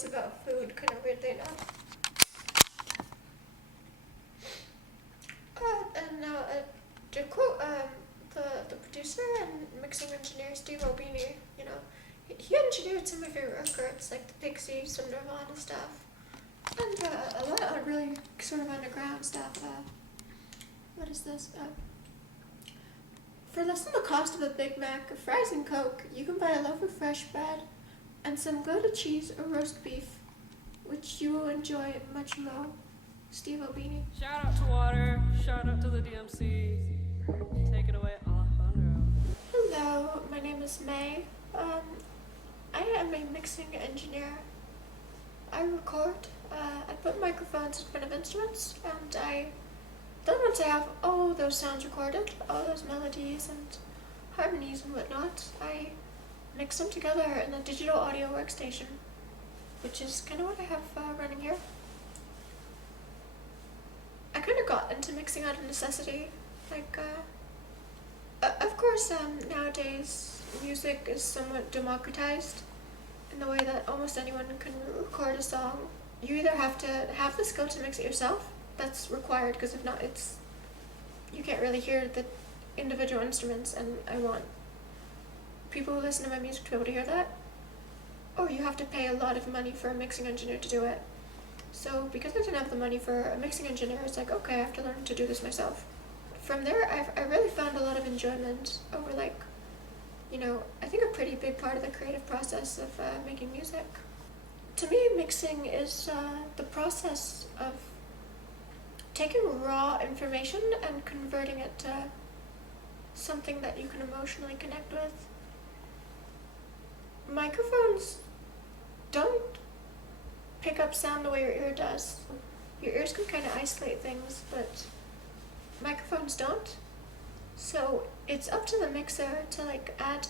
it's about food, kind of weirdly enough. And now to quote the producer and mixing engineer Steve Albini, you know, he engineered some of my favorite records, like the Pixies, some Nirvana stuff, and a lot of really sort of underground stuff. What is this? For less than the cost of a Big Mac, fries and Coke, you can buy a loaf of fresh bread and some Gouda cheese or roast beef, which you will enjoy much more. Steve Albini. Shout out to Water, shout out to the DMC. Take it away, Alejandro. Hello, my name is May. I am a mixing engineer. I record, I put microphones in front of instruments, and then once I have all those sounds recorded, all those melodies and harmonies and whatnot, I mix them together in a digital audio workstation, which is kind of what I have running here. I kind of got into mixing out of necessity. Like, of course, nowadays music is somewhat democratized in the way that almost anyone can record a song. You either have to have the skill to mix it yourself, that's required, because if not, you can't really hear the individual instruments, and I want people who listen to my music to be able to hear that. Or you have to pay a lot of money for a mixing engineer to do it. So because I didn't have the money for a mixing engineer, it's like, okay, I have to learn to do this myself. From there, I really found a lot of enjoyment over, like, you know, I think a pretty big part of the creative process of making music. To me, mixing is the process of taking raw information and converting it to something that you can emotionally connect with. Microphones don't pick up sound the way your ear does. Your ears can kind of isolate things, but microphones don't. So it's up to the mixer to, like, add,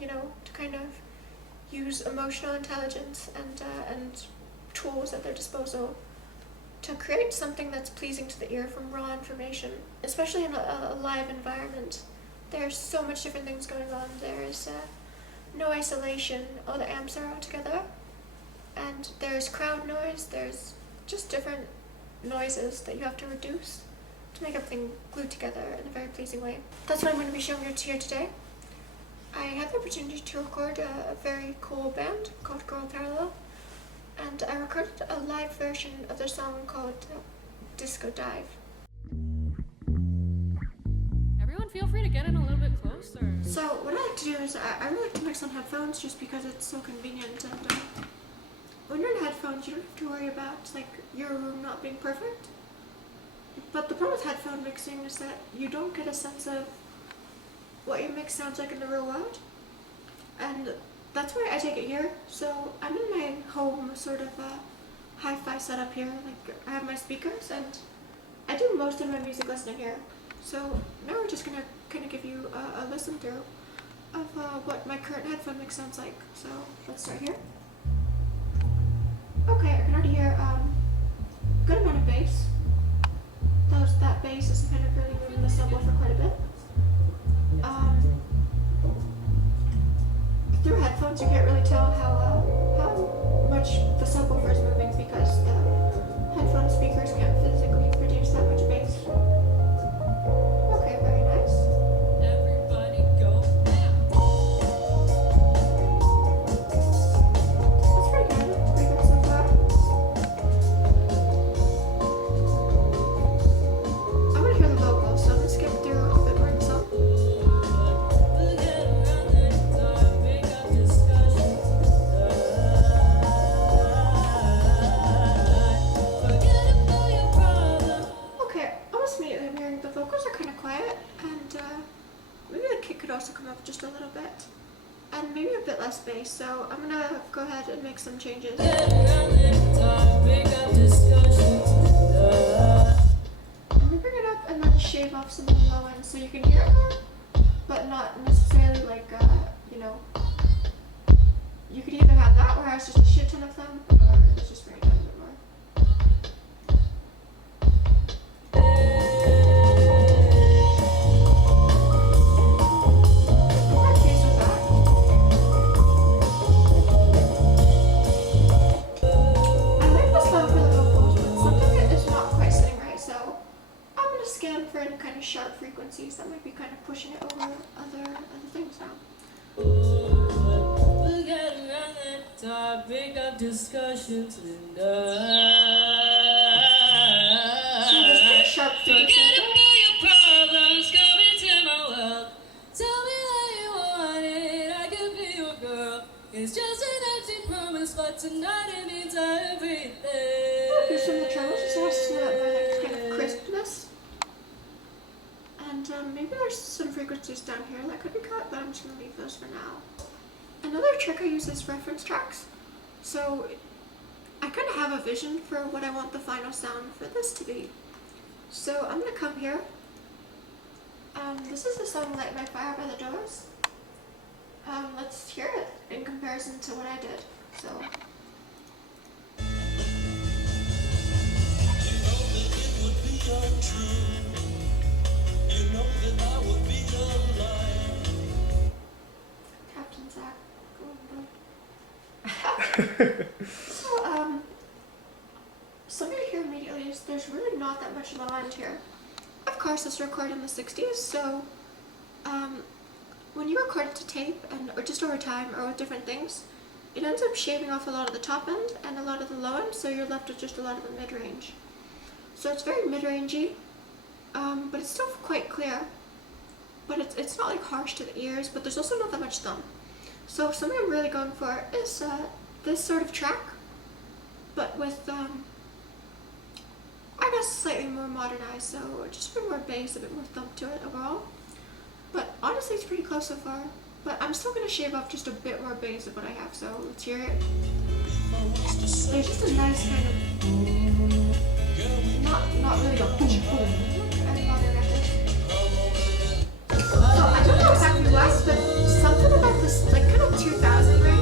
you know, to kind of use emotional intelligence and tools at their disposal to create something that's pleasing to the ear from raw information, especially in a live environment. There's so much different things going on. There's no isolation, all the amps are all together, and there's crowd noise, there's just different noises that you have to reduce to make everything glued together in a very pleasing way. That's what I'm going to be showing you here today. I had the opportunity to record a very cool band called Girl Parallel, and I recorded a live version of their song called Disco Dive. Everyone feel free to get in a little bit closer. So what I like to do is I really like to mix on headphones just because it's so convenient, and when you're in headphones you don't have to worry about, like, your room not being perfect. But the problem with headphone mixing is that you don't get a sense of what your mix sounds like in the real world, and that's why I take it here. So I'm in my home sort of hi-fi setup here. Like, I have my speakers and I do most of my music listening here. So now we're just gonna kind of give you a listen through of what my current headphone mix sounds like. So let's start here. Okay, I can already hear good amount of bass. That bass is kind of really moving the subwoofer quite a bit. Through headphones you can't really tell how much the subwoofer is moving because the headphone speakers can't physically produce that much bass. Okay, very nice. Everybody go now. That's pretty good. Pretty good so far. I want to hear the vocals, so I'm going to skip through a bit more of the song. Okay, almost immediately I'm hearing the vocals are kind of quiet, and maybe the kick could also come up just a little bit, and maybe a bit less bass, so I'm going to go ahead and make some changes. I'm going to bring it up and then shave off some of the low end so you can hear it more, but not necessarily like, you know, you could either have that or has just a shit ton of them, or it's just bring it down a bit more. Okay, so that. frequencies that might be kind of pushing it over other things now. We'll get around that topic of discussion tonight. So there's pretty sharp figures Forget in there. about your problems, come into my world. Tell me how you want it, I can be your girl. It's just an empty promise, but tonight it means everything. Okay, so the trebles just has more like kind of crispness. And maybe there's some frequencies down here that could be cut, but I'm just going to leave those for now. Another trick I use is reference tracks. So I kind of have a vision for what I want the final sound for this to be. So I'm going to come here. This is the song Light My Fire by the Doors. Let's hear it in comparison to what I did. So. Captain Zach. So, something I hear immediately is there's really not that much low end here. Of course, this recorded in the 60s, so when you record it to tape or just over time or with different things, it ends up shaving off a lot of the top end and a lot of the low end, so you're left with just a lot of the mid-range. So it's very mid-rangey, but it's still quite clear. But it's not like harsh to the ears, but there's also not that much thumb. So something I'm really going for is this sort of track, but with I guess slightly more modernized, so just a bit more bass, a bit more thump to it overall. But honestly, it's pretty close so far. But I'm still going to shave off just a bit more bass of what I have, so let's hear it. There's just a nice kind of, not really a boom boom as modern records. So I don't know exactly why, but something about this like kind of 2000 range.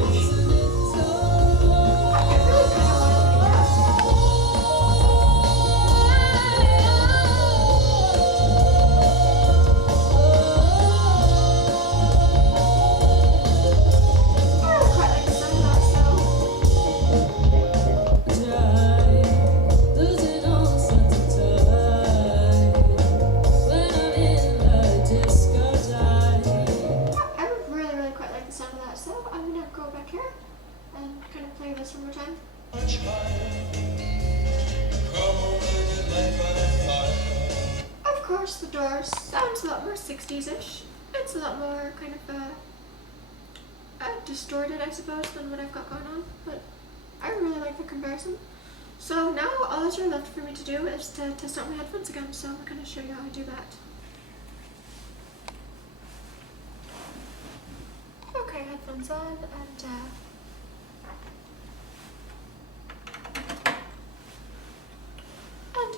I really kind of wanted to be Of course, the Doors sounds a lot more 60s-ish. It's a lot more kind of distorted, I suppose, than what I've got going on. But I really like the comparison. So now all that's really left for me to do is to test out my headphones again. So I'm going to show you how I do that. Okay, headphones on, and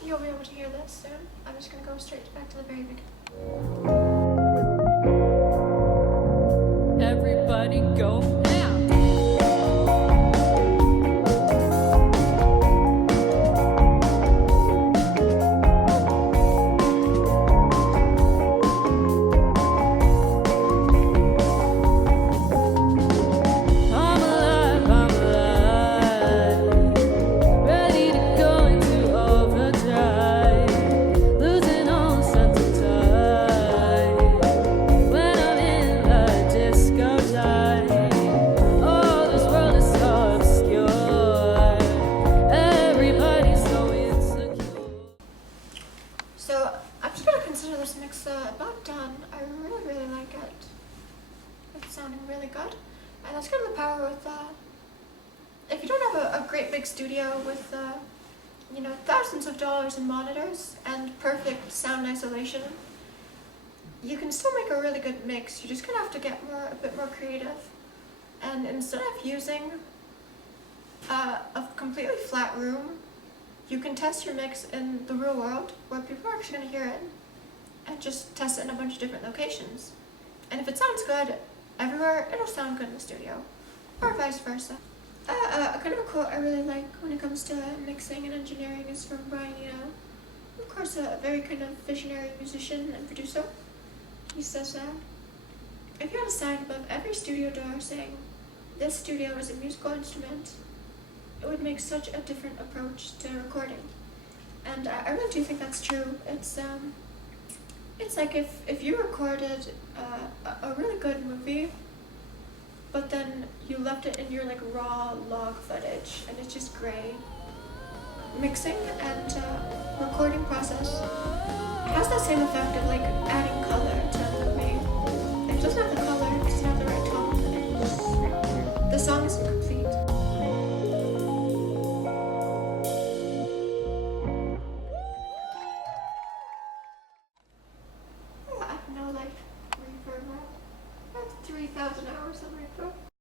you'll be able to hear this soon. I'm just going to go straight back to the very beginning. Everybody go now. So I'm just going to consider this mix about done. I really like it. It's sounding really good. And that's kind of the power with, if you don't have a great big studio with, thousands of dollars in monitors and perfect sound isolation, you can still make a really good mix. You just kind of have to get a bit more creative. And instead of using a completely flat room, you can test your mix in the real world where people are actually going to hear it and just test it in a bunch of different locations. And if it sounds good everywhere, it'll sound good in the studio, or vice versa. Kind of a quote I really like when it comes to mixing and engineering is from Brian Eno, of course a very kind of visionary musician and producer. He says, if you had a sign above every studio door saying, "This studio is a musical instrument," it would make such a different approach to recording. And I really do think that's true. It's It's like if you recorded a really good movie, but then you left it in your like raw log footage and it's just gray. Mixing and recording process has that same effect of like adding color to the movie. It doesn't have the color, it doesn't have the right tone. The song isn't complete. I have no like reverb. I have 3,000 hours on my phone.